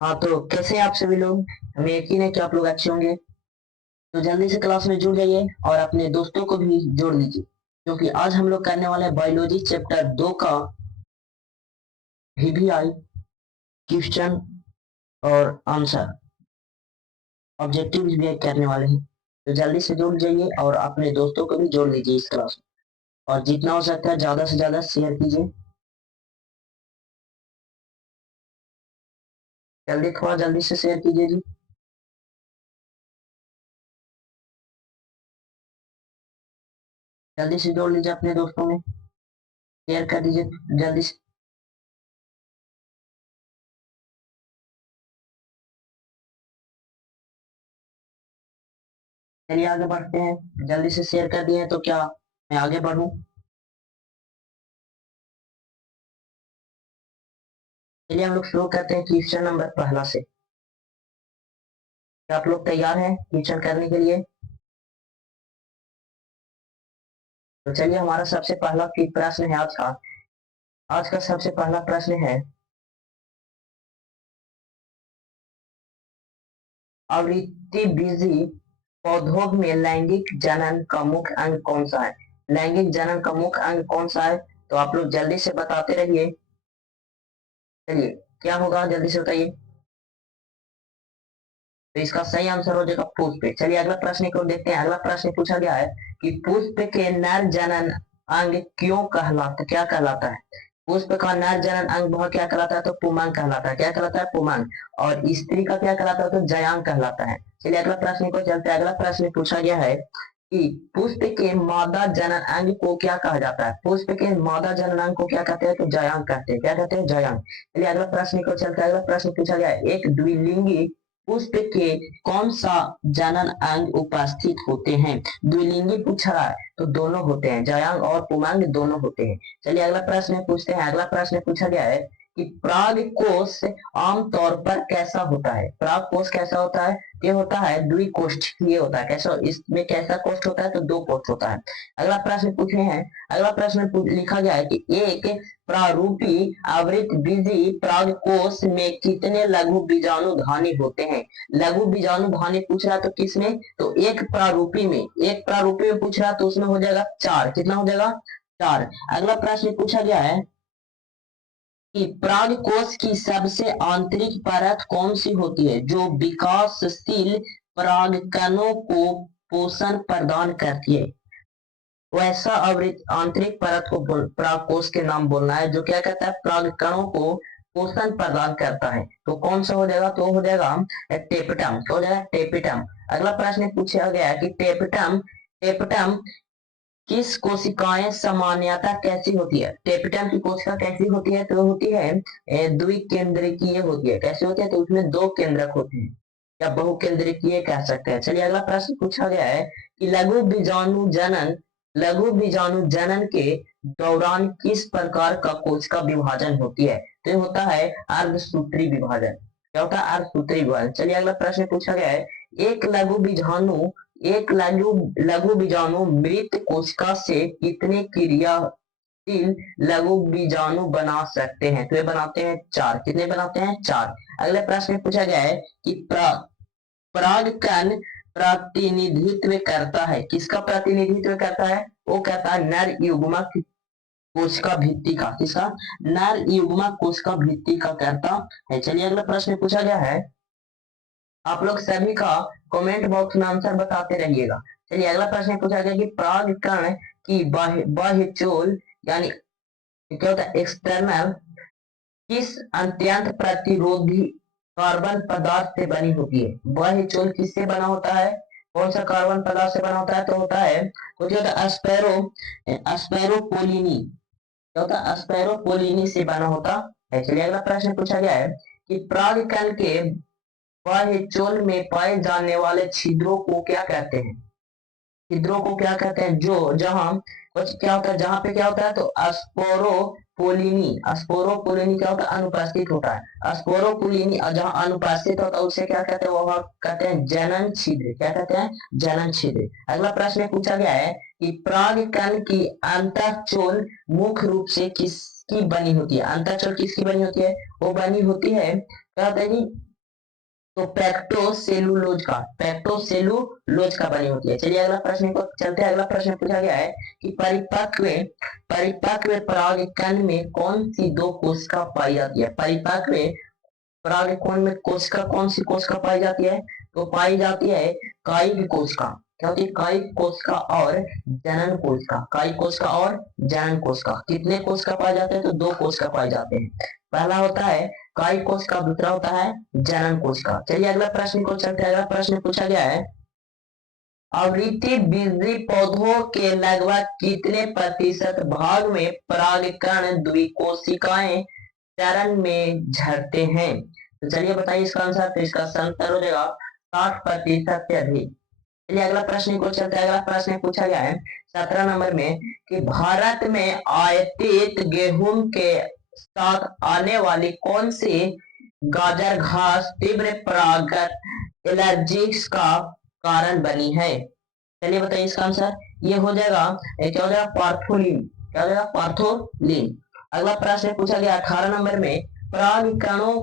हाँ, तो कैसे हैं आप सभी लोग। हमें यकीन है कि आप लोग अच्छे होंगे। तो जल्दी से क्लास में जुड़ जाइए और अपने दोस्तों को भी जोड़ लीजिए, क्योंकि आज हम लोग करने वाले हैं बायोलॉजी चैप्टर 2 का VBI क्वेश्चन और आंसर ऑब्जेक्टिव VBI करने वाले हैं। तो जल्दी से जुड़ जाइए और अपने दोस्तों को भी जोड़ लीजिए इस क्लास में, और जितना हो सकता है ज्यादा से ज्यादा शेयर कीजिए। जल्दी थोड़ा जल्दी से शेयर कीजिए जी। जल्दी से जोड़ लीजिए अपने दोस्तों में, शेयर कर दीजिए जल्दी से। चलिए आगे बढ़ते हैं। जल्दी से शेयर कर दिए तो क्या मैं आगे बढ़ूं। चलिए हम लोग शुरू करते हैं क्वेश्चन नंबर पहला से। क्या आप लोग तैयार हैं क्वेश्चन करने के लिए? तो चलिए हमारा सबसे पहला प्रश्न है आज का सबसे पहला प्रश्न है, आवृत्तिबीजी पौधों में लैंगिक जनन का मुख्य अंग कौन सा है? लैंगिक जनन का मुख्य अंग कौन सा है? तो आप लोग जल्दी से बताते रहिए। चलिए क्या होगा जल्दी से बताइए। तो इसका सही आंसर हो जाएगा पुष्प। चलिए अगला प्रश्न को देखते हैं। अगला प्रश्न पूछा गया है कि पुष्प के नर जनन अंग क्यों कहलाता क्या कहलाता है? पुष्प का नर जनन अंग वह क्या कहलाता है? तो पुमांग कहलाता है। क्या कहलाता है? पुमांग। और स्त्री का क्या कहलाता है? तो जयांग कहलाता है। चलिए अगला प्रश्न को चलते हैं। अगला प्रश्न पूछा गया है कि पुष्प के मादा जनन अंग को क्या कहा जाता है? पुष्प के मादा जनन अंग को क्या कहते हैं? तो जयांग कहते हैं। क्या कहते हैं? जयांग। चलिए अगला प्रश्न को चलते हैं। अगला प्रश्न पूछा गया है, एक द्विलिंगी पुष्प के कौन सा जनन अंग उपस्थित होते हैं? द्विलिंगी पूछा है तो दोनों होते हैं, जयांग और पुमांग दोनों होते हैं। चलिए अगला प्रश्न पूछते हैं। अगला प्रश्न पूछा गया है कि परागकोश आमतौर पर कैसा होता है? परागकोश कैसा होता है? ये होता है द्विकोष्ठीय होता है। कैसा इसमें कैसा कोष्ठ होता है? तो दो कोष्ठ होता है। अगला प्रश्न पूछे हैं। अगला प्रश्न लिखा गया है कि एक प्रारूपी आवृतबीजी परागकोश में कितने लघु बीजाणु धानी होते हैं? लघु बीजाणु धानी पूछ रहा तो किसमें? तो एक प्रारूपी में पूछ रहा तो उसमें हो जाएगा 4। कितना हो जाएगा? 4। अगला प्रश्न पूछा गया है कि परागकोश की सबसे आंतरिक परत कौन सी होती है जो विकासशील परागकणों को पोषण प्रदान करती है? वैसा आवृत आंतरिक परत को परागकोश के नाम बोलना है जो क्या कहता है? परागकणों को पोषण प्रदान करता है। तो कौन सा हो जाएगा? तो हो जाएगा टेपिटम। क्या हो जाएगा? टेपिटम। अगला प्रश्न पूछा गया है कि टेपिटम टेपिटम किस कोशिकाएं सामान्यतः कैसी होती है? टेपिटम की कोशिका कैसी होती है? तो होती है द्विकेंद्रकीय होती है। कैसी होती है? तो उसमें दो केंद्रक होते हैं, या बहुकेंद्रकीय कह सकते हैं। चलिए अगला प्रश्न पूछा गया है कि लघु बीजाणु जनन के दौरान किस प्रकार का कोशिका विभाजन होती है? तो ये होता है अर्धसूत्री विभाजन। क्या होता है? अर्धसूत्री विभाजन। चलिए अगला प्रश्न पूछा गया है, एक लघु बीजाणु मृत कोशिका से कितने क्रियाशील लघु बीजाणु बना सकते हैं? तो ये बनाते हैं 4। कितने बनाते हैं? 4। अगले प्रश्न में पूछा गया है कि परागकण प्रतिनिधित्व करता है, किसका प्रतिनिधित्व करता है? वो कहता है नर युग्मक कोशिका भित्ति का। किसका? नर युग्मक कोशिका भित्ति का करता है। चलिए अगला प्रश्न पूछा गया है, आप लोग सभी का कमेंट बॉक्स में आंसर बताते रहिएगा। चलिए अगला प्रश्न पूछा गया कि परागकण की बाह्य चोल यानी क्या होता है? एक्सटर्नल किस अत्यंत प्रतिरोधी कार्बन पदार्थ से बनी होती है? बाह्य चोल किससे बना होता है? कौन सा कार्बन पदार्थ से बना होता है? तो होता है कुछ होता है अस्पेरोपोलिनी। क्या होता है? अस्पेरोपोलिनी से बना होता है। चलिए अगला प्रश्न पूछा गया है कि परागकण के बाह्य चोल में पाए जाने वाले छिद्रों को क्या कहते हैं? छिद्रों को क्या कहते हैं? जो जहां कुछ क्या होता है, जहां पे क्या होता है? तो अस्पोरोपोलिनी क्या होता है? अनुपस्थित होता है। अस्पोरोपोलिनी जहां अनुपस्थित होता है उसे क्या कहते हैं? वह कहते हैं जनन छिद्र। क्या कहते हैं? जनन छिद्र। अगला प्रश्न पूछा गया है कि परागकण की अंतःचोल मुख्य रूप से किसकी बनी होती है? अंतःचोल किसकी बनी होती है? वो बनी होती है क्या होता है जी? तो पैक्टोसेलुलोज का बनी होती है। चलिए अगला प्रश्न को चलते हैं। अगला प्रश्न पूछा गया है कि परिपक्व पराग कण में कौन सी दो कोशिका पाई जाती है। परिपक्व पराग कण में कोशिका कौन सी कोशिका पाई जाती है? तो पाई जाती है कायिक कोशिका। क्या होती है? कायिक कोशिका और जनन कोशिका। कायिक कोशिका और जनन कोशिका। कितने कोशिका पाए जाते हैं? तो दो कोशिका पाए जाते हैं। पहला होता है कायिक कोशिका, दूसरा होता है जनन कोशिका। चलिए अगला प्रश्न को चलते हैं। अगला प्रश्न पूछा गया है आवृत्तिबीजी पौधों के लगभग कितने प्रतिशत भाग में परागकण द्विकोशिकाएं चरण में झरते हैं? तो चलिए बताइए इसका आंसर। तो इसका आंसर हो जाएगा 60% से अधिक। चलिए अगला प्रश्न को चलते हैं। अगला प्रश्न पूछा गया है 17 नंबर में कि भारत में आयातित गेहूं के साथ आने वाली कौन सी गाजर घास तीव्र परागण एलर्जीज का कारण बनी है? चलिए बताइए इसका आंसर। ये हो जाएगा क्या हो जाएगा? पार्थोलिन। क्या हो जाएगा? पार्थोलिन। अगला प्रश्न पूछा गया 18 नंबर में परागकणों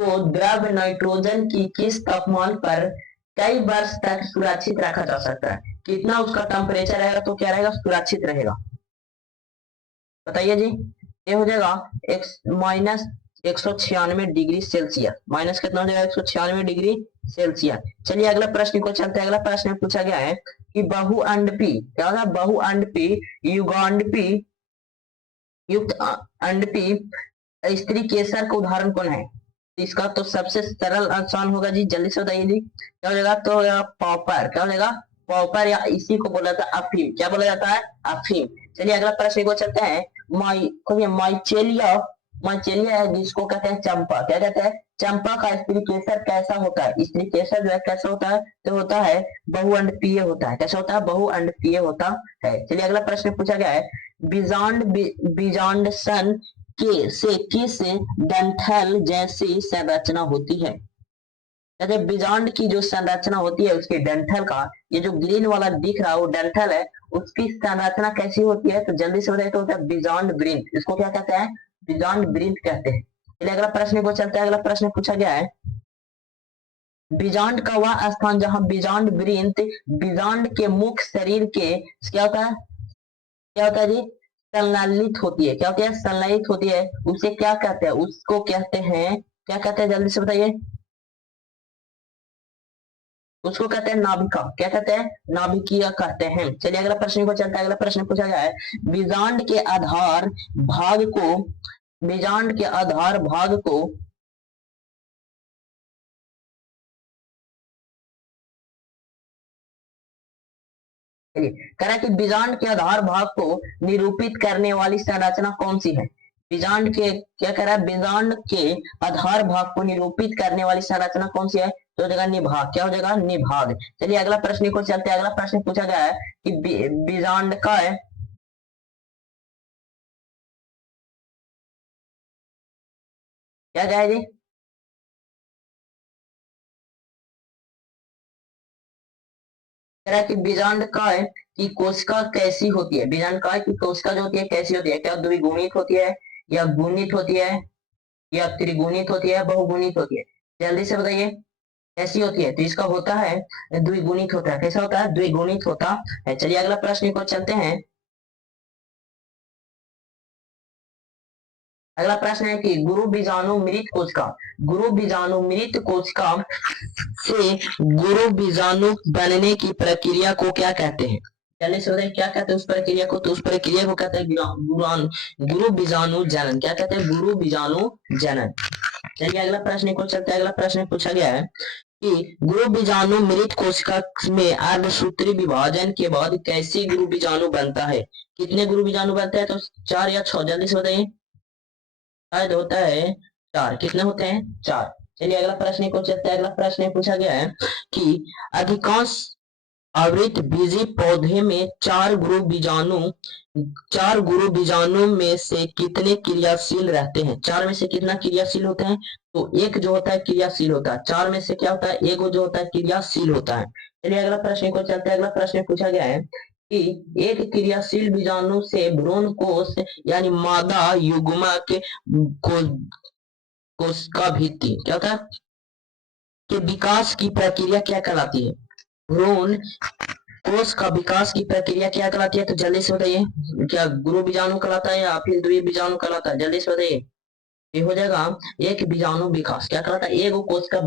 को द्रव नाइट्रोजन की किस तापमान पर कई वर्ष तक सुरक्षित रखा जा सकता है? कितना उसका टेम्परेचर रहेगा तो क्या रहेगा? सुरक्षित रहेगा। बताइए जी। ये हो जाएगा माइनस 196 डिग्री सेल्सियस। माइनस कितना हो जाएगा? 196 डिग्री सेल्सियस। चलिए अगला प्रश्न को चलते हैं। अगला प्रश्न पूछा गया है कि बहुअंडपी। क्या होगा? बहुअंडपी युगांडपी युक्त अंडपी स्त्री केसर का उदाहरण कौन है? इसका तो सबसे सरल आसान होगा जी, जल्दी से बताइए जी। क्या हो जाएगा? तो हो जाएगा पॉपर। क्या हो जाएगा? पॉपर, या इसी को बोला जाता है अफीम। क्या बोला जाता है? अफीम। चलिए अगला प्रश्न को चलते हैं। माइचेलिया माइचेलिया है जिसको कहते हैं चंपा। क्या कहते हैं? चंपा का स्त्री केसर कैसा होता है? स्त्री केसर जो है कैसा होता है? तो होता है बहुअंडपीय होता है। कैसा होता है? बहुअंडपीय होता है। चलिए अगला प्रश्न पूछा गया है बीजांडसन से किस डंठल जैसी संरचना होती है? कहते हैं बीजांड की जो संरचना होती है उसके डंठल का, ये जो ग्रीन वाला दिख रहा है वो डंठल है, उसकी संरचना कैसी होती है? तो जल्दी से बताइए। तो होता है बीजांड वृंत। इसको क्या कहते हैं? बीजांड वृंत कहते हैं। चलिए अगला प्रश्न को चलते हैं। अगला प्रश्न पूछा गया है बीजांड का वह स्थान जहां बीजांड वृंत बीजांड के मुख्य शरीर के क्या होता है? क्या होता है जी? संललित होती है। क्या होती है? संललित होती है। उसे क्या कहते हैं? उसको कहते हैं, क्या कहते हैं? जल्दी से बताइए। उसको कहते हैं नाभिका। क्या कहते हैं? नाभिकीय कहते हैं। चलिए अगला प्रश्न को चलता है। अगला प्रश्न पूछा गया है बीजांड के आधार भाग को बीजांड के आधार भाग को कह रहा है कि बीजांड के आधार भाग को निरूपित करने वाली संरचना कौन सी है? बीजांड के क्या कह रहा है? बीजांड के आधार भाग को निरूपित करने वाली संरचना कौन सी है? तो हो जाएगा निभाग। क्या हो जाएगा? निभाग। चलिए अगला प्रश्न को चलते हैं। अगला प्रश्न पूछा गया है कि बीजांड का है क्या कहा है जी? कह रहा है कि बीजांड का है कि कोशिका कैसी होती है? बीजांड का है कि कोशिका जो होती है कैसी होती है? क्या द्विगुणित होती है, या गुणित होती है, या त्रिगुणित होती है, बहुगुणित होती है? जल्दी से बताइए कैसी होती है? तो इसका होता है द्विगुणित होता है। कैसा होता है? द्विगुणित होता है। चलिए अगला प्रश्न को चलते हैं। अगला प्रश्न है कि गुरु बीजाणु मृत कोशिका से गुरु बीजाणु बनने की प्रक्रिया को क्या कहते हैं? जल्दी से बताइए क्या कहते हैं उस प्रक्रिया को? तो उस प्रक्रिया को कहते हैं गुरु बीजाणु जनन। क्या कहते हैं? गुरु बीजाणु जनन। चलिए अगला प्रश्न को चलते हैं। अगला प्रश्न पूछा गया है कि गुरु बीजाणु मृत कोशिका में अर्धसूत्री विभाजन के बाद कैसी गुरु बीजाणु बनता है? कितने गुरु बीजाणु बनते हैं? तो 4 या 6? जल्दी से बताइए। शायद होता है 4। कितने होते हैं? 4। चलिए अगला प्रश्न को चलते हैं। अगला प्रश्न पूछा गया है कि अधिकांश आवृत बीजी पौधे में चार गुरु बीजाणु में से कितने क्रियाशील रहते हैं? 4 में से कितना क्रियाशील होते हैं? तो एक जो होता है क्रियाशील होता है। 4 में से क्या होता है? एक जो होता है क्रियाशील होता है। चलिए अगला प्रश्न को चलते हैं। अगला प्रश्न पूछा गया है कि एक क्रियाशील बीजाणु से भ्रूण कोश यानी मादा युग्मक कोशिका भित्ति क्या होता है? के विकास की प्रक्रिया क्या कहलाती है? भ्रूण कोश का विकास की प्रक्रिया क्या कहलाती है? तो जल्दी से बताइए, क्या गुरु बीजाणु कहलाता है या फिर द्वितीय बीजाणु कहलाता है? जल्दी से बताइए। ये हो जाएगा एक बीजाणु विकास। क्या कहलाता है? एक कोश का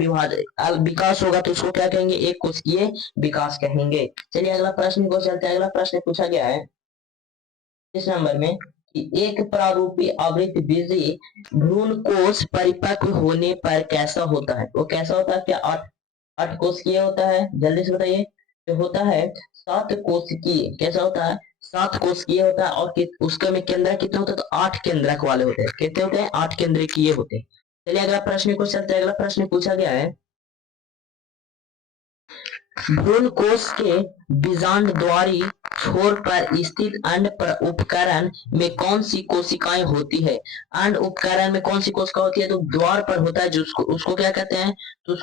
विकास होगा तो उसको क्या कहेंगे? एक कोशिकीय विकास कहेंगे। चलिए अगला प्रश्न को चलते हैं। अगला प्रश्न पूछा गया है इस नंबर में कि एक प्रारूपी आवृत्त बीजी भ्रूण कोश परिपक्व होने पर कैसा होता है? वो कैसा होता है? क्या आठ कोशिकीय होता है? जल्दी से बताइए। जो होता है 7 कोशिकीय। कैसा होता है? 7 कोशिकीय होता है। और उसके में केंद्रक कितने होते हैं? तो 8 केंद्रक वाले होते हैं। कितने होते हैं? 8 केंद्रकीय होते हैं। चलिए अगला प्रश्न को चलते हैं। अगला प्रश्न पूछा गया है भ्रूण कोश के बीजांड द्वारी छोर पर स्थित अंड उपकरण में कौन सी कोशिकाएं होती है? अंड उपकरण में कौन सी कोशिका होती है? तो द्वार पर होता है, जो उसको क्या कहते हैं? तो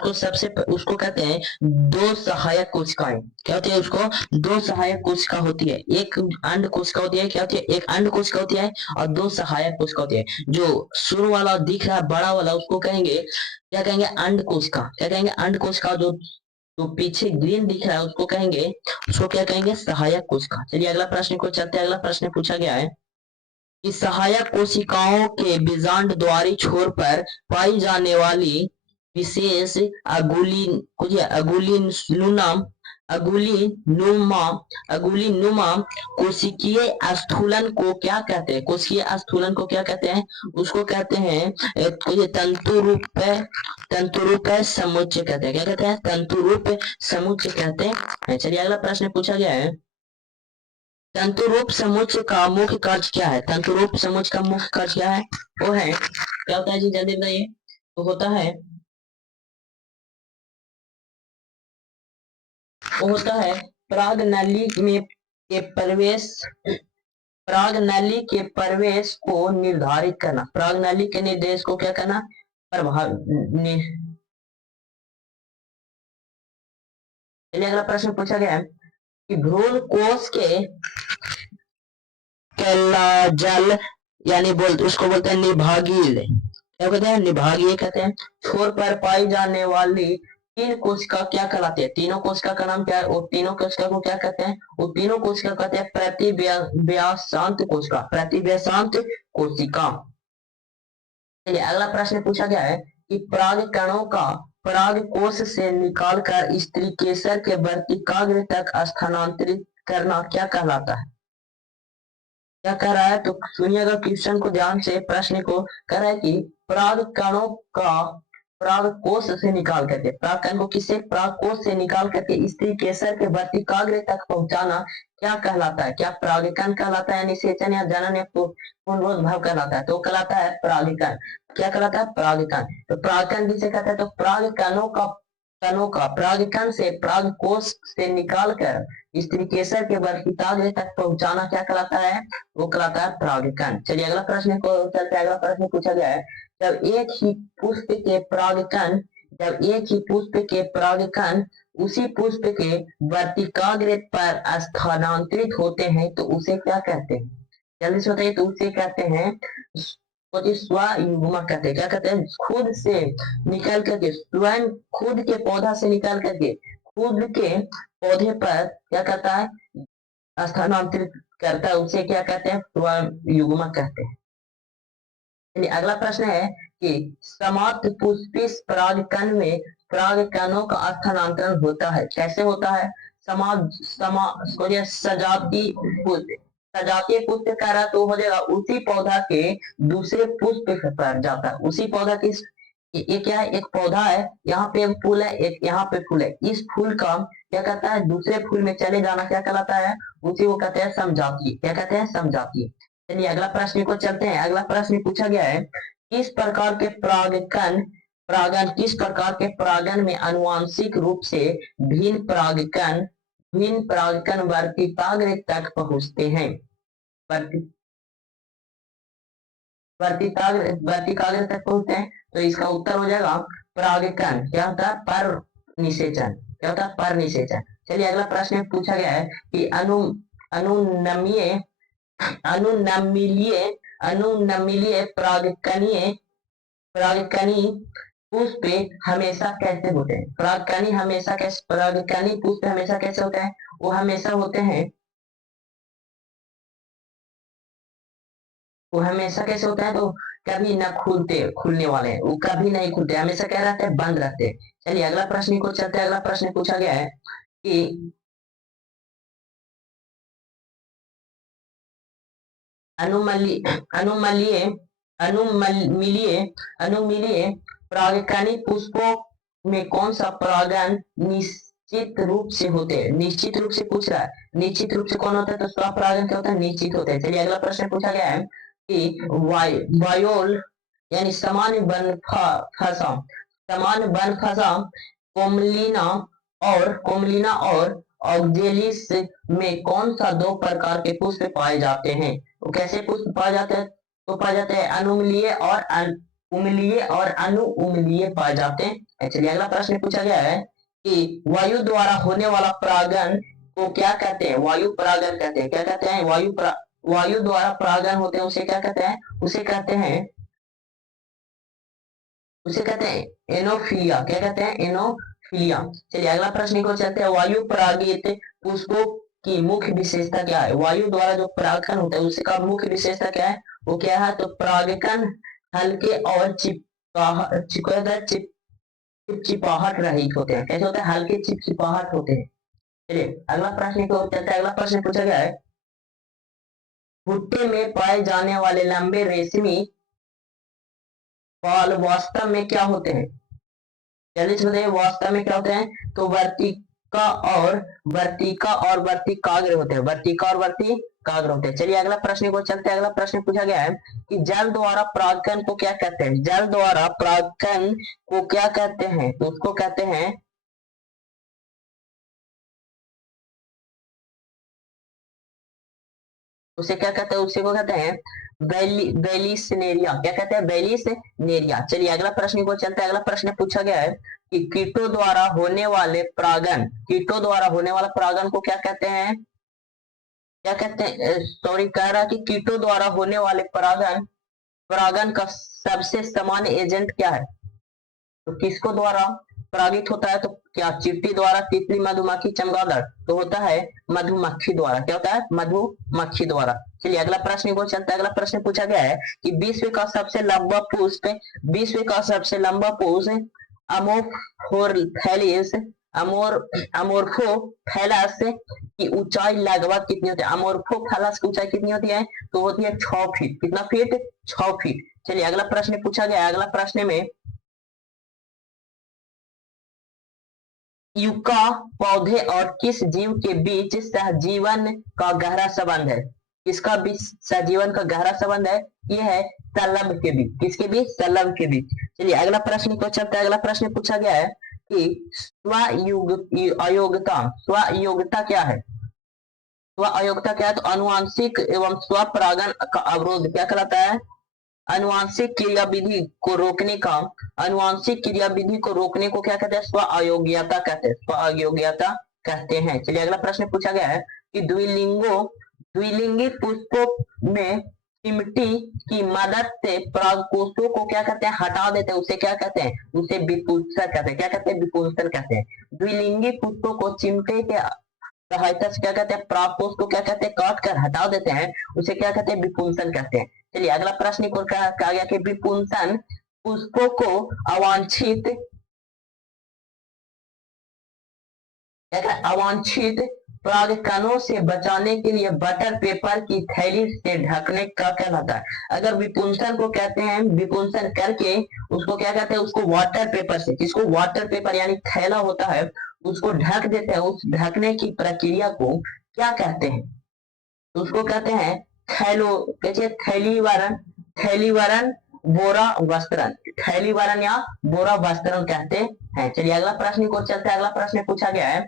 उसको कहते हैं दो सहायक कोशिकाएं। क्या होती है? उसको दो सहायक कोशिका होती है। एक अंड कोशिका होती है। क्या होती है? एक अंड कोशिका होती है और दो सहायक कोशिका होती है। जो शुरू वाला दिख रहा है बड़ा वाला, उसको कहेंगे क्या कहेंगे? अंड कोशिका। क्या कहेंगे? अंड कोशिका। जो पीछे ग्रीन दिख रहा है उसको कहेंगे, उसको क्या कहेंगे? सहायक कोशिका। चलिए अगला प्रश्न को चलते हैं। अगला प्रश्न पूछा गया है कि सहायक कोशिकाओं के बीजांड द्वारी छोर पर पाई जाने वाली विशेष अगुलीनुमा कोशिकीय स्थूलन को क्या कहते हैं? कोशिकीय स्थूलन को क्या कहते हैं? उसको कहते हैं तंतुरूप समुच्चय कहते हैं। क्या कहते हैं? तंतुरूप समुच्चय कहते हैं। चलिए अगला प्रश्न पूछा गया है तंतुरूप समुच्चय का मुख्य कार्य क्या है? तंतुरूप समुच्चय का मुख्य कार्य क्या है? वो है, क्या होता है जी? जल्दी बताइए। तो होता है, वो होता है पराग नली में के प्रवेश को निर्धारित करना। पराग नली के निर्देश को क्या करना? चलिए अगला प्रश्न पूछा गया है कि भ्रूण कोश के जल यानी उसको बोलते हैं निभागीय। क्या कहते हैं? निभागीय कहते हैं। छोर पर पाई जाने वाली 3 कोशिका क्या कहलाती है? तीनों कोशिका का नाम क्या है? वो तीनों कोशिका को क्या कहते हैं? वो तीनों कोशिका कहते हैं प्रतिव्यासांत कोशिका। प्रतिव्यासांत कोशिका। चलिए अगला प्रश्न पूछा गया है कि पराग कणों का पराग कोश से निकालकर स्त्री केसर के वर्तिकाग्र तक स्थानांतरित करना क्या कहलाता है? क्या कह रहा है? तो सुनिएगा क्वेश्चन को ध्यान से। प्रश्न को कह रहा है कि पराग कणों का पराग कोश से निकाल करके, पराग कण को किससे? पराग कोश से निकाल करके स्त्री केसर के वर्तिकाग्र तक पहुंचाना क्या कहलाता है? क्या परागकण कहलाता है? निषेचन या जनन या पुनरोध भाव कहलाता है? तो कहलाता है परागकण। क्या कहलाता है? परागकण। तो परागकण किसे कहते हैं? तो पराग कणों का परागकण से पराग कोश से निकालकर स्त्री केसर के वर्तिकाग्र तक पहुंचाना क्या कहलाता है? वो कहलाता है परागकण। चलिए अगला प्रश्न को चलते हैं। अगला प्रश्न पूछा गया है जब एक ही पुष्प के परागकण उसी पुष्प के वर्तिकाग्र पर स्थानांतरित होते हैं तो उसे क्या कहते हैं? जल्दी से बताइए। तो उसे कहते हैं स्वयुग्मक कहते हैं। क्या कहते हैं? खुद से निकल करके, स्वयं खुद के पौधा से निकल करके खुद के पौधे पर क्या करता है? स्थानांतरित करता है। उसे क्या कहते हैं? स्वयुग्मक कहते हैं। अगला प्रश्न है कि समाप्त पुष्पीय परागकण में परागकणों का स्थानांतरण होता है। कैसे होता है? सजातीय पुष्प कह रहा तो हो जाएगा उसी पौधा के दूसरे पुष्प पर जाता है। उसी पौधा की ये क्या है? एक पौधा है, यहाँ पे एक फूल है, एक यहाँ पे फूल है। इस फूल का क्या कहता है? दूसरे फूल में चले जाना क्या कहलाता है? उसी को कहते हैं समजातीय। क्या कहते हैं? समजातीय। चलिए अगला प्रश्न को चलते हैं। अगला प्रश्न पूछा गया है किस प्रकार के परागण में आनुवांशिक रूप से भिन्न परागकण वर्तिकाग्र तक पहुंचते हैं? वर्तिकाग्र तक पहुंचते हैं। तो इसका उत्तर हो जाएगा परागकण। क्या होता है? पर निषेचन। क्या होता है? पर निषेचन। चलिए अगला प्रश्न पूछा गया है कि अनुनमिलीय परागकणी पुष्प हमेशा कैसे होते हैं? परागकणी हमेशा कैसे, परागकणी पुष्प हमेशा कैसे होते हैं? वो हमेशा होते हैं, वो हमेशा कैसे होता है? तो कभी ना खुलने वाले हैं, वो कभी नहीं खुलते, हमेशा क्या रहते हैं? बंद रहते हैं। चलिए अगला प्रश्न को चलते हैं। अगला प्रश्न पूछा गया है कि अनुमली अनुमलीय अनुमलीय अनुमलीय परागकणी पुष्पों में कौन सा परागन निश्चित रूप से होते हैं? निश्चित रूप से पूछ रहा है, निश्चित रूप से कौन होता है? तो स्वपरागन क्या होता है? निश्चित होता है। चलिए अगला प्रश्न पूछा गया है कि वायोल यानी समान बन फसा कोमलिना और ऑक्जेलिस में कौन सा दो प्रकार के पुष्प पाए जाते हैं? वो कैसे पुष्प पाए जाते हैं? तो पाए जाते हैं अनुमलीय और उमलीय और अनुउमलीय पाए जाते हैं। चलिए अगला प्रश्न पूछा गया है कि वायु द्वारा होने वाला परागन को क्या कहते हैं? वायु परागन कहते हैं। क्या कहते हैं? वायु द्वारा परागन होते हैं, उसे क्या कहते हैं? उसे कहते हैं एनोफिलिया। क्या कहते हैं? एनोफिलिया। चलिए अगला प्रश्न को चलते हैं। वायु परागित पुष्पों की मुख्य विशेषता क्या है? वायु द्वारा जो परागन होता है उसका मुख्य विशेषता क्या है? वो क्या है? तो परागकण हल्के और चिपचिपाहट रहित होते हैं। कैसे होते हैं? हल्के चिपचिपाहट होते हैं। चलिए अगला प्रश्न को चलते हैं। अगला प्रश्न पूछा गया है, भुट्टे में पाए जाने वाले लंबे रेशमी बाल वास्तव में क्या होते हैं? जल्दी से बताइए, वास्तव में क्या होते हैं? तो वर्तिका और वर्तिकाग्र होते हैं। वर्तिका और वर्तिकाग्र होते हैं। चलिए अगला प्रश्न को चलते हैं। अगला प्रश्न पूछा गया है कि जल द्वारा परागकण को क्या कहते हैं? जल द्वारा परागकण को क्या कहते हैं? तो उसको कहते हैं, उसे क्या कहते हैं? उसी को कहते हैं बैलिसनेरिया। क्या कहते हैं? बैलिसनेरिया। चलिए अगला प्रश्न को चलते हैं। अगला प्रश्न पूछा गया है कि कीटों द्वारा होने वाला परागन को क्या कहते हैं? क्या कहते हैं? सॉरी, कह रहा कि कीटों द्वारा होने वाले परागन का सबसे सामान्य एजेंट क्या है? तो किसको द्वारा परागित होता है? तो क्या चींटी द्वारा, तितली, मधुमक्खी, चमगादड़? तो होता है मधुमक्खी द्वारा। क्या होता है? मधुमक्खी द्वारा। चलिए अगला प्रश्न को चलता है। अगला प्रश्न पूछा गया है कि विश्व का सबसे लंबा पुष्प अमोफोरथैलिस अमोर अमोर्फोफैलस की ऊंचाई लगभग कितनी होती है? अमोर्फोफैलस की ऊंचाई कितनी होती है? तो होती है 6 फीट। कितना फीट? 6 फीट। चलिए अगला प्रश्न पूछा गया है। अगला प्रश्न में युक्का पौधे और किस जीव के बीच सहजीवन का गहरा संबंध है? किसका बीच सहजीवन का गहरा संबंध है? ये है शलभ के बीच। किसके बीच? शलभ के बीच। चलिए अगला प्रश्न को चलते हैं। अगला प्रश्न पूछा गया है कि स्वयोग्यता क्या है? स्व अयोग्यता क्या है? तो अनुवांशिक एवं स्वपरागन का अवरोध क्या कहलाता है? अनुवांशिक क्रियाविधि को रोकने का अनुवांशिक क्रियाविधि को रोकने को क्या कहते हैं? स्व अयोग्यता कहते हैं। स्व अयोग्यता कहते हैं। चलिए अगला प्रश्न पूछा गया है कि द्विलिंगी पुष्पों में चिमटी की मदद से परागकोशों को क्या कहते हैं? हटा देते हैं। उसे क्या कहते हैं? उसे विपुंसन कहते हैं। क्या कहते हैं? विपुंसन कहते हैं। द्विलिंगी पुष्पों को चिमटे के सहायता से क्या कहते हैं? परागकोश को क्या कहते हैं? काट कर हटा देते हैं। उसे क्या कहते हैं? विपुंसन कहते हैं। चलिए अगला प्रश्न को क्या कहा गया कि विपुंसन पुष्पों को अवांछित परागकणों से बचाने के लिए बटर पेपर की थैली से ढकने का कहलाता है। अगर विपुंसन को कहते हैं, विपुंसन करके उसको क्या कहते हैं? उसको वाटर पेपर से, किसको? वाटर पेपर यानी थैला होता है, उसको ढक देते हैं। उस ढकने की प्रक्रिया को क्या कहते हैं? तो उसको कहते हैं थैलीवरण बोरा वस्त्रन। थैलीवरण या बोरा वस्त्रन कहते हैं। चलिए अगला प्रश्न को चलते हैं। अगला प्रश्न पूछा गया है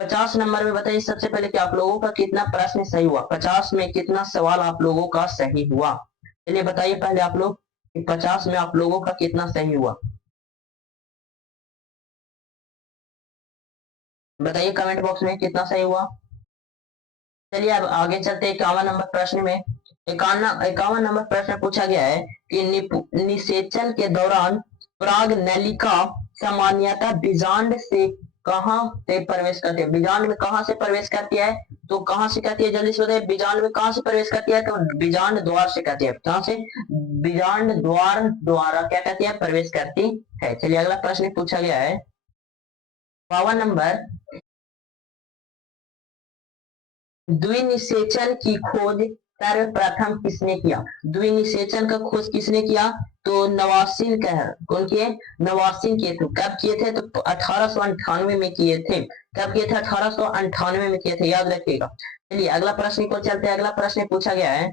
50 नंबर में। बताइए सबसे पहले कि आप लोगों का कितना प्रश्न सही हुआ? 50 में कितना सवाल आप लोगों का सही हुआ? चलिए बताइए पहले आप लोग कि 50 में आप लोगों का कितना सही हुआ? बताइए कमेंट बॉक्स में कितना सही हुआ। चलिए अब आगे चलते 51 नंबर प्रश्न में। 51 नंबर प्रश्न पूछा गया है कि निषेचन के दौरान पराग नलिका सामान्यतः बीजांड से कहां से प्रवेश करती है? बीजांड में कहां से प्रवेश करती है? तो कहां से करती है, जल्दी से बताइए। बीजांड में कहां से प्रवेश करती है? तो बीजांड द्वार से करती है। कहां से? बीजांड द्वार द्वारा क्या करती है? प्रवेश करती है। चलिए अगला प्रश्न पूछा गया है 52 नंबर, द्विनिषेचन की खोज सर्वप्रथम किसने किया? द्विनिषेचन का खोज किसने किया? तो नवासिन कह कौन किए? नवासिन किए थे। कब किए थे? तो 1898 में किए थे। कब किए थे? 1898 में किए थे, याद रखिएगा। चलिए अगला प्रश्न को चलते हैं। अगला प्रश्न पूछा गया है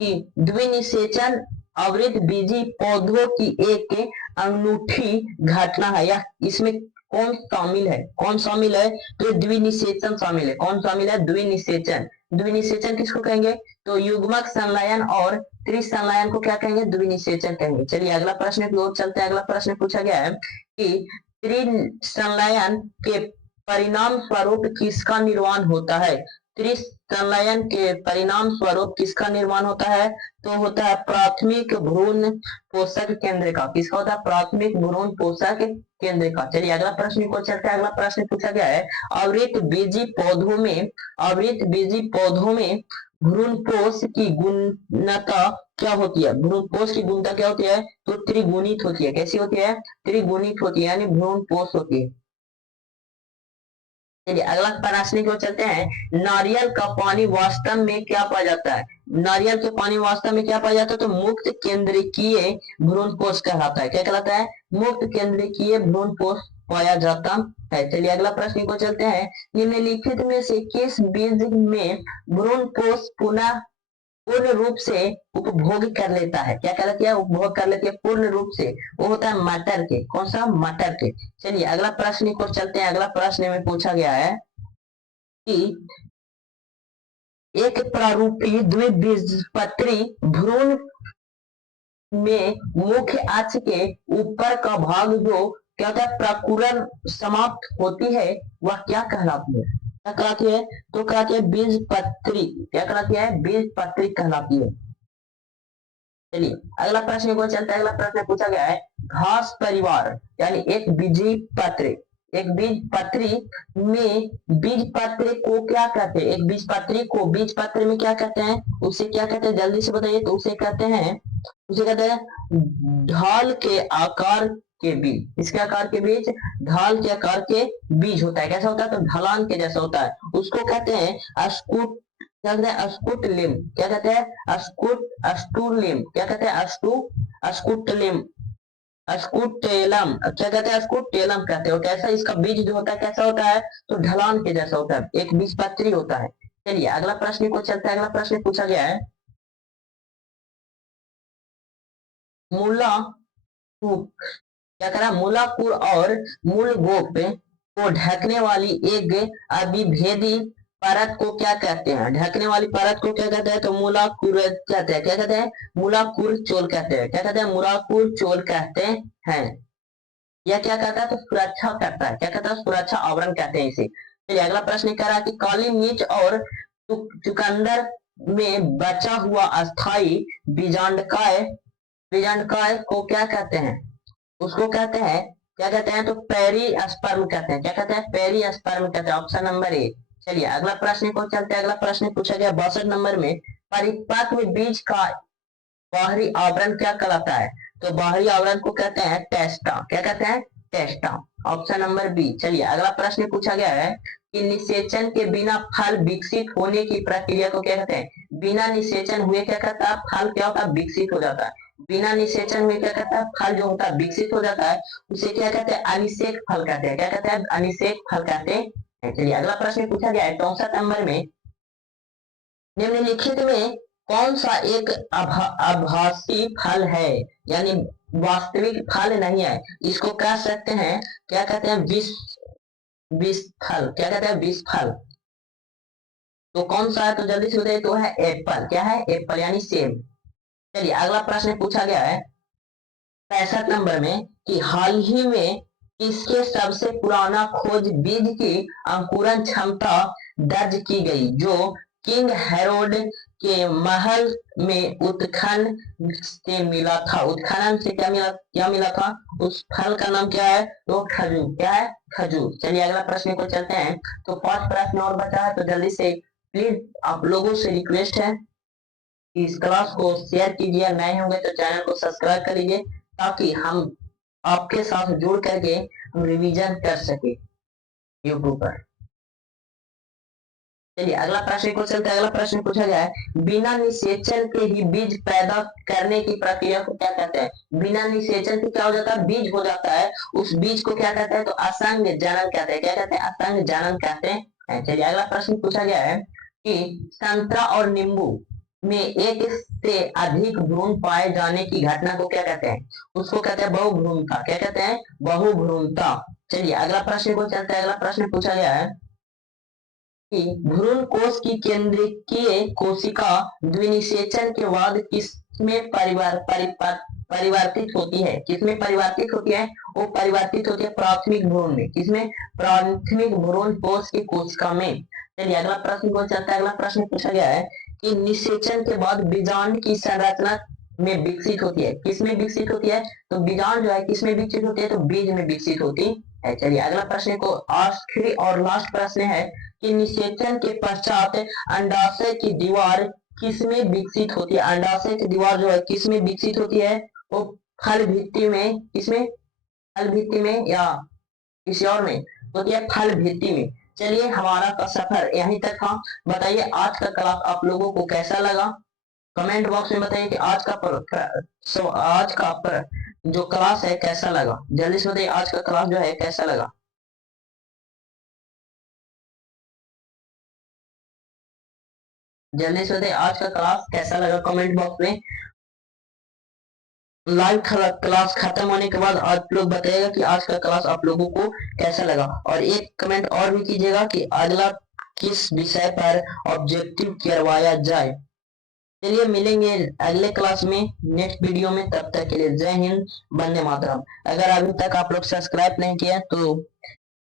कि द्विनिषेचन अवृत बीजी पौधों की एक अनूठी घटना है, या इसमें कौन शामिल है? कौन शामिल है? तो द्विनिषेचन शामिल है। कौन शामिल है? द्विनिषेचन। द्विनिषेचन किसको कहेंगे? तो युग्मक संलयन और त्रिसंलयन को क्या कहेंगे? द्विनिषेचन कहेंगे। चलिए अगला प्रश्न की ओर चलते हैं। अगला प्रश्न पूछा गया है कि त्रिसंलयन के परिणाम स्वरूप किसका निर्माण होता है? त्रिसंलयन के परिणाम स्वरूप किसका निर्माण होता है? तो होता है प्राथमिक भ्रूण पोषक केंद्र का। किसका होता है? प्राथमिक भ्रूण पोषक केंद्र का। चलिए अगला प्रश्न को चलते हैं। अगला प्रश्न पूछा गया है अवृत बीजी पौधों में भ्रूणपोष की गुणता क्या होती है? भ्रूणपोष की गुणता क्या होती है? तो त्रिगुणित होती है। कैसी होती है? त्रिगुणित होती है, यानी भ्रूणपोष होती है। चलिए अगला प्रश्न को चलते हैं। नारियल का पानी वास्तव में क्या पाया जाता है? नारियल के पानी वास्तव में क्या पाया जाता है? तो मुक्त केंद्रकीय भ्रूणपोष कहलाता है। क्या कहलाता है? मुक्त केंद्रकीय भ्रूणपोष पाया जाता है। चलिए अगला प्रश्न को चलते हैं। निम्नलिखित में से किस बीज में भ्रूणपोष पुनः पूर्ण रूप से उपभोग कर लेता है? क्या कर लेती है? उपभोग कर लेती है पूर्ण रूप से। वो होता है मटर के। कौन सा? मटर के। चलिए अगला प्रश्न को चलते हैं। अगला प्रश्न में पूछा गया है कि एक प्रारूपी द्विबीजपत्री भ्रूण में मुख्य अक्ष के ऊपर का भाग जो क्या होता है? प्रकुरण समाप्त होती है, वह क्या कहलाती है? क्या कहलाती है? तो कहलाती है बीजपत्री। क्या कहलाती है? बीजपत्री कहलाती है। चलिए अगला प्रश्न को चलता है। अगला प्रश्न पूछा गया है घास परिवार यानी एक बीजी पत्र, एक बीज पत्री में बीज पत्र को क्या कहते हैं? एक बीज पत्री को बीज पत्र में क्या कहते हैं? उसे क्या कहते हैं? जल्दी से बताइए। तो उसे कहते हैं ढाल के आकार के बीज। इसके आकार के बीज? ढाल के आकार के बीज होता है। कैसा होता है? तो ढलान के जैसा होता है। उसको कहते हैं अस्कुट। क्या कहते हैं? अस्कुटलिम। क्या कहते हैं? अस्टुलिम। क्या कहते हैं? अस्कुटलिम, अस्कुटेलम। क्या कहते हैं? अस्कुटेलम कहते हैं। और कैसा इसका बीज जो होता है कैसा होता है? तो ढलान के जैसा होता है, एक बीजपत्री होता है। चलिए अगला प्रश्न को चलता है। अगला प्रश्न पूछा गया है मूला क्या करा? मूलाकुर और मूलगोप को ढकने वाली एक अविभेदी परत को क्या कहते हैं? ढकने वाली परत को क्या कहते हैं? तो मूलाकुर कहते हैं। क्या कहते हैं? मूलाकुर चोल कहते हैं। क्या कहते हैं? मूलाकुर चोल कहते हैं। यह क्या करता है? तो सुरक्षा करता है। क्या कहता है? सुरक्षा आवरण कहते हैं इसे। चलिए अगला प्रश्न कह रहा है कि काली मिर्च और चुकंदर में बचा हुआ अस्थाई बीजांडकाय बीजांडकाय को क्या कहते हैं? उसको कहते हैं क्या कहते हैं? तो पेरिस्पर्म कहते हैं। क्या कहते हैं? पेरिस्पर्म कहते हैं। Option number A. चलिए अगला प्रश्न को चलते हैं। अगला प्रश्न पूछा गया 62 नंबर में परिपक्व बीज का बाहरी आवरण क्या कहलाता है? तो बाहरी आवरण को कहते हैं टेस्टा। क्या कहते हैं? टेस्टा। Option number B. चलिए अगला प्रश्न पूछा गया है कि निषेचन के बिना फल विकसित होने की प्रक्रिया को क्या कहते हैं? बिना निषेचन हुए क्या कहता है? फल क्या होता है? विकसित हो जाता है। बिना निषेचन हुए क्या कहता है? फल जो होता है विकसित हो जाता है, उसे क्या कहते हैं? अनिषेक फल कहते हैं। क्या कहते हैं? अनिषेक फल कहते हैं। चलिए अगला प्रश्न पूछा गया है 64 नंबर में निम्नलिखित में कौन सा एक आभासी फल है, यानी वास्तविक फल नहीं है? इसको कह सकते हैं क्या कहते हैं? विष फल। क्या कहते हैं? विष फल। तो कौन सा है? तो जल्दी से बताइए। तो है एप्पल। क्या है? एप्पल यानी सेब। चलिए अगला प्रश्न पूछा गया है 65 नंबर में कि हाल ही में किसके सबसे पुराना खोज बीज की अंकुरण क्षमता दर्ज की गई, जो किंग हेरोल्ड के महल में उत्खनन से मिला था। उत्खनन से क्या मिला था? उस फल का नाम क्या है? तो खजूर। क्या है? खजूर। चलिए अगला प्रश्न को चलते हैं। तो 5 प्रश्न और बचा है, तो जल्दी से प्लीज आप लोगों से रिक्वेस्ट है कि इस क्लास को शेयर कीजिए, नए होंगे तो चैनल को सब्सक्राइब कर लीजिए, ताकि हम आपके साथ जुड़ करके हम रिवीजन कर सके यूट्यूब पर। चलिए अगला प्रश्न को चलते हैं। अगला प्रश्न पूछा गया है, बिना निषेचन के ही बीज पैदा करने की प्रक्रिया को क्या कहते हैं? बिना निषेचन के क्या हो जाता है? बीज हो जाता है। उस बीज को क्या कहते हैं? तो असंग जनन कहते हैं। क्या कहते हैं? असंग जनन कहते हैं। चलिए अगला प्रश्न पूछा गया है कि संतरा और नींबू में एक से अधिक भ्रूण पाए जाने की घटना को क्या कहते हैं? उसको कहते हैं बहुभ्रूणता। क्या कहते हैं? बहुभ्रूणता। चलिए अगला प्रश्न को चलते हैं। अगला प्रश्न पूछा गया है कि भ्रूण कोश की केंद्रीय कोशिका द्विनिषेचन के बाद किसमें परिवर्तित होती है? किसमें परिवर्तित होती है? वो परिवर्तित होती है प्राथमिक भ्रूण में। किसमें? प्राथमिक भ्रूण कोश की कोशिका में। चलिए अगला प्रश्न को चलता है। अगला प्रश्न पूछा गया है कि निषेचन के बाद बीजांड की संरचना में विकसित होती है। किसमें विकसित होती है? तो बीजांड जो है किसमें विकसित होती है? तो बीज में विकसित होती है। चलिए अगला प्रश्न को आखिरी और लास्ट प्रश्न है कि निषेचन के पश्चात अंडाशय की दीवार किसमें विकसित होती है? अंडाशय की दीवार जो है किसमें विकसित होती है? वो फल भित्ति में। किसमें? फल भित्ति में या किसी और में होती है? फल भित्ति में। चलिए हमारा का सफर यहीं तक था। बताइए आज का क्लास आप लोगों को कैसा लगा? कमेंट बॉक्स में बताइए कि आज का जो क्लास है कैसा लगा। जल्दी से बताइए आज का क्लास जो है कैसा लगा। जल्दी से बताइए आज का क्लास कैसा लगा कमेंट बॉक्स में। लाइव क्लास खत्म होने के बाद आप लोग बताइएगा कि आज का क्लास आप लोगों को कैसा लगा, और एक कमेंट और भी कीजिएगा कि अगला किस विषय पर ऑब्जेक्टिव करवाया जाए। चलिए मिलेंगे अगले क्लास में नेक्स्ट वीडियो में। तब तक के लिए जय हिंद, वंदे मातरम। अगर अभी तक आप लोग सब्सक्राइब नहीं किया तो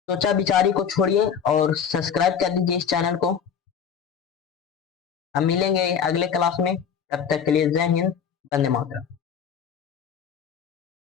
सोचा विचारी को छोड़िए और सब्सक्राइब कर दीजिए इस चैनल को। हम मिलेंगे अगले क्लास में। तब तक के लिए जय हिंद, वंदे मातरम।